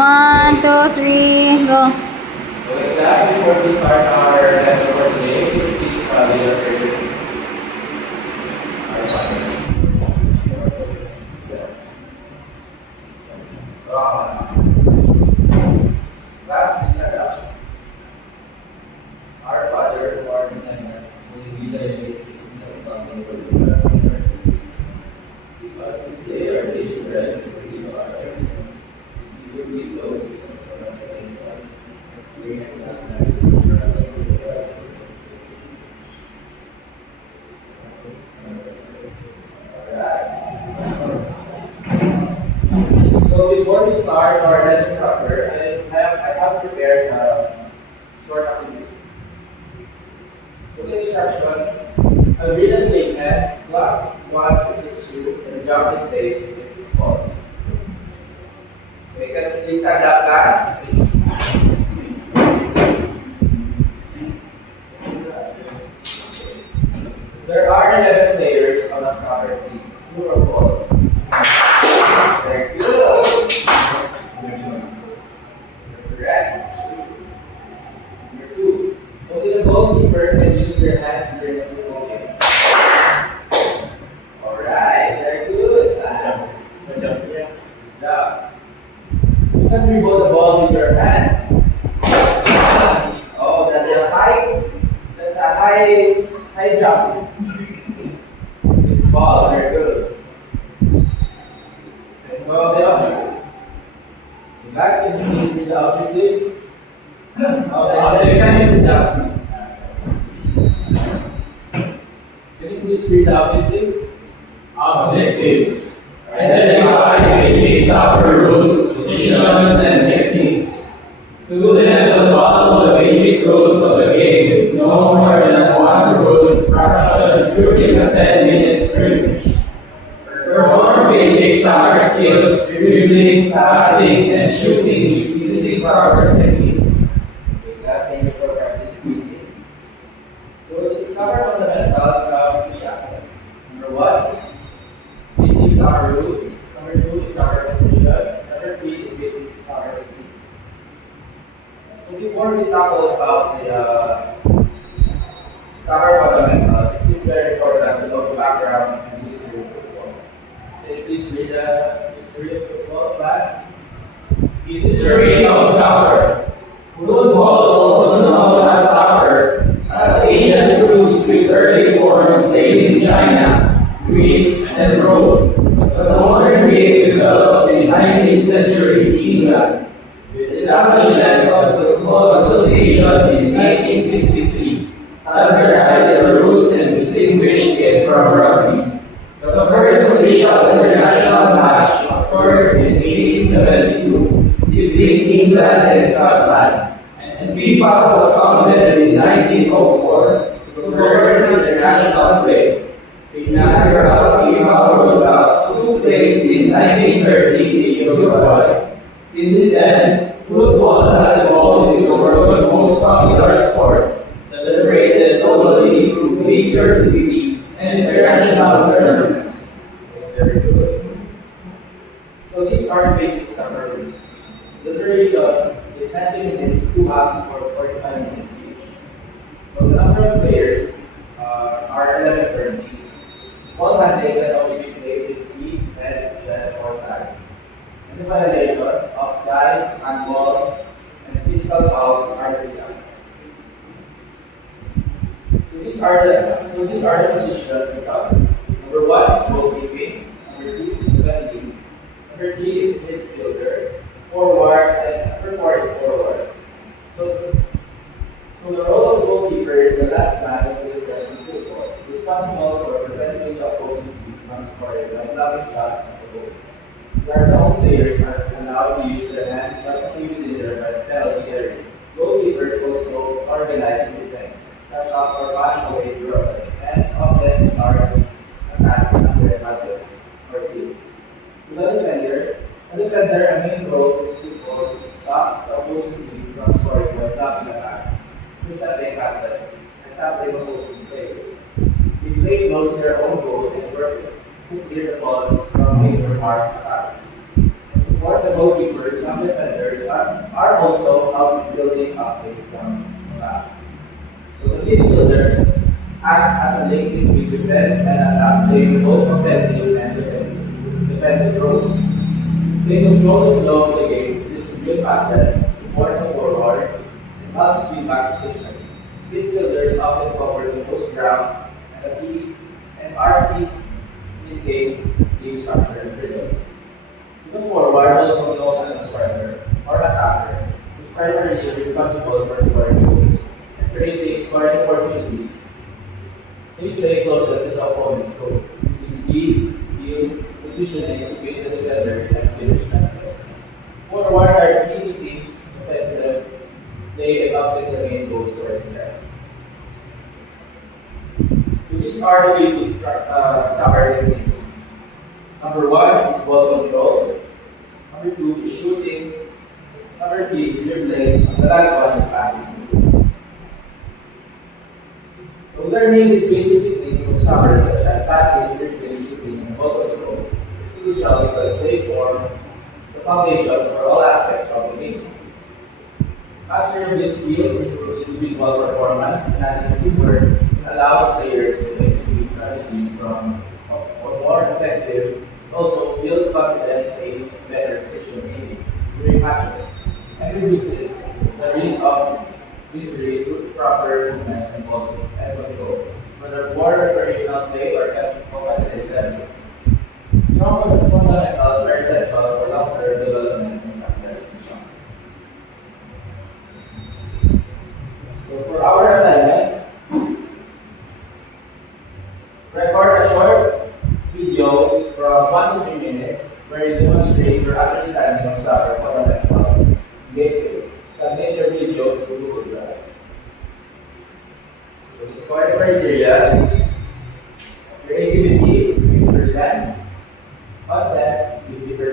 1, 2, 3, go. Okay, class, before we start our lesson for today, could you please study your favorite our subject? Class, please stand up. Our Father, who art in heaven, hallowed be thy name. Thy kingdom come, thy will be done on earth as it is in heaven. Give us this day our daily bread, and forgive us our sins. We forgive those who trespass against us. Lead us not into temptation, but deliver us from evil. Alright. So before we start our lesson proper, I have prepared a short activity. So the instructions: read a statement, clap once if it's true, and jump in place if it's false. Okay, can you please stand up, class? There are 11 players on a soccer team. True or false? Very good. Correct. It's true. Number 2. Only the goalkeeper can use their hands during the football game. Alright, very good. Good job. You can dribble the ball with your hands. Oh, that's a high jump. It's false, very good. Let's go the object. Guys, can you please read the objectives? Okay, can you read the Can you please read the objectives? Objectives. Identify basic soccer rules, positions, and techniques. Student will follow the basic rules of the game. No more than one rule infraction during a 10-minute scrimmage. Perform basic soccer skills, dribbling, passing, and shooting using proper techniques. Okay, guys, thank you for participating. So, the soccer fundamentals have 3 aspects. Number 1 is basic soccer rules. Number 2 is soccer positions. Number 3 is basic soccer techniques. So before we tackle about the soccer fundamentals, it is very important to know the background and history of football. Can you please read the history of football, class? History of soccer. Football, also known as soccer, has ancient roots with early forms dating in China, Greece, and Rome. The modern game developed in 19th century England. The establishment of the Football Association in 1963 standardized the rules and distinguished it from rugby. The first official international match occurred in 1872 between England and Scotland, and FIFA was founded in 1904 to govern international play. The inaugural FIFA World Cup took place in 1930 in Uruguay. Since then, football has evolved into the world's most popular sports, celebrated globally through major leagues and international tournaments. Very good. So these are basic soccer rules. The duration is 90 minutes, 2 halves for 45 minutes each. So the number of players are 11 per team. Ball handling can only be played with feet, head, chest, or tags. And the violation, offside, handball, and physical fouls are the 3 aspects. So these are the positions in soccer. Number 1 is goalkeeping. Number 2 is defending. Number 3 is midfielder. Forward, and number 4 is forward. So the role of goalkeeper is the last man of the defense in football, responsible for preventing the opposing team from scoring by blocking shots at the goal. Where the home players are allowed to use their hands directly within their penalty area. Goalkeepers also organize the defense, touch up or punch away the process, and often starts attacks under passes or kills. To the defender, a main role in football is to stop the opposing team from scoring by blocking attacks, intercepting passes, and tackling opposing players. They play close to their own goal and work to clear the ball from major mark attackers. And support the goalkeeper, some defenders are also out building up a from back. So the midfielder acts as a link between defense and attack, playing both offensive and defensive roles. They control the flow of the game, distribute passes, support the forward, and help speed back positioning. Midfielders often cover the most ground and are key in game structure and rhythm. The forward, also known as a striker or attacker, is primarily responsible for scoring goals and creating scoring opportunities. They play closest to the opponent's goal, using speed, skill, positioning to beat the defenders and finish chances. Forward are key teams defensive, they often the main goal scoring threat. So these are the basic soccer techniques. Number one is ball control. Number two is shooting. Number three is dribbling. And the last one is passing. So learning these basic techniques of soccer such as passing, dribbling, shooting, and ball control is crucial because they form the foundation for all aspects of the game. Mastering these skills improves individual performance, enhances teamwork, and allows players to execute strategies from or more effective. It also builds confidence, aids better decision making during matches, and reduces the risk of injury through proper movement and control, whether for recreational play or competitive levels. Strong fundamentals are essential for long-term development and success in soccer. So for our assignment, record a short video from 1 to 3 minutes where you demonstrate your understanding of soccer fundamentals. Gateway. Submit your video through Google Drive. So the scoring criteria is creativity 50%, content 50%,